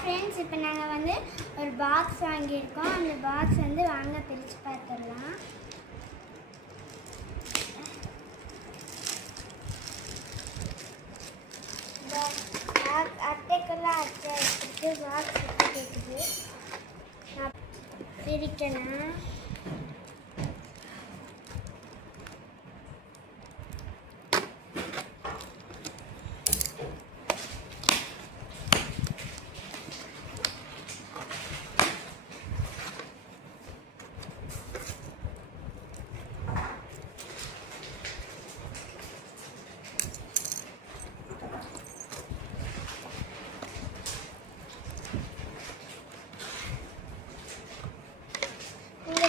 friends இப்போ நாங்க வந்து ஒரு பாக்ஸ் வாங்கி இருக்கோம் அந்த பாக்ஸ் வந்து வாங்க பிரிச்சு பார்க்கலாம் அட்டைக்கெல்லாம் அட்டை எடுத்து பாக்ஸ் கேக்குது நான் பிரிக்கணும்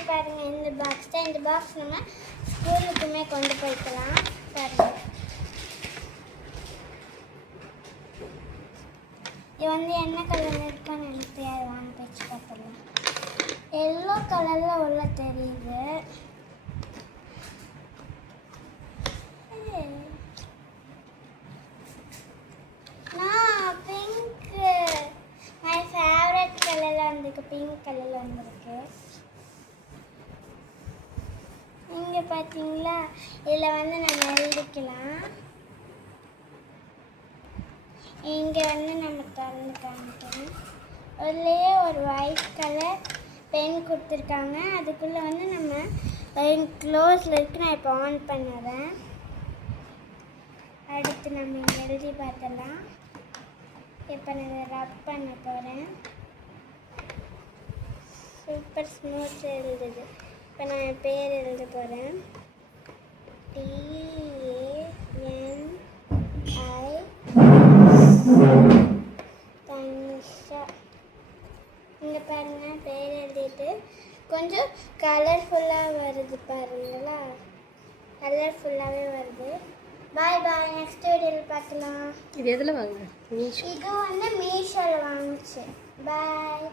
பாருங்க இந்த பாக்ஸ் தான் இந்த பாக்ஸ் நம்ம ஸ்கூலுக்குமே கொண்டு போய்க்கலாம் பாருங்க இது வந்து என்ன கலர் இருக்குன்னு எனக்கு தெரியாது வாங்க பிரிச்சு பார்த்துடலாம் எல்லோ கலர்ல உள்ள தெரியுது நான் பிங்க் மை ஃபேவரட் கலர்ல வந்திருக்கு பிங்க் கலர்ல வந்திருக்கு இங்க பாத்தீங்களா இதுல வந்து நம்ம எழுதிக்கலாம் இங்க வந்து நம்ம திறந்து காமிக்கலாம் அதுலயே ஒரு ஒயிட் கலர் பென் கொடுத்துருக்காங்க அதுக்குள்ள வந்து நம்ம க்ளோஸ்ல இருக்கு நான் இப்போ ஆன் பண்ணுறேன் அடுத்து நம்ம இங்க எழுதி பார்த்தலாம் இப்போ நான் ரப் பண்ண போறேன் சூப்பர் ஸ்மூத் எழுதுது இப்போ நான் என் பேர் எழுத போகிறேன் TANI தனிஷா இங்கே பாருங்க பேர் எழுதிட்டு கொஞ்சம் கலர்ஃபுல்லாக வருது பாருங்களா கலர்ஃபுல்லாகவே வருது பாய் பாய் நெக்ஸ்ட் வீடியோவில் பார்க்கலாம் இது எதில் வாங்க இது வந்து மீஷோவில் வாங்குச்சு பாய்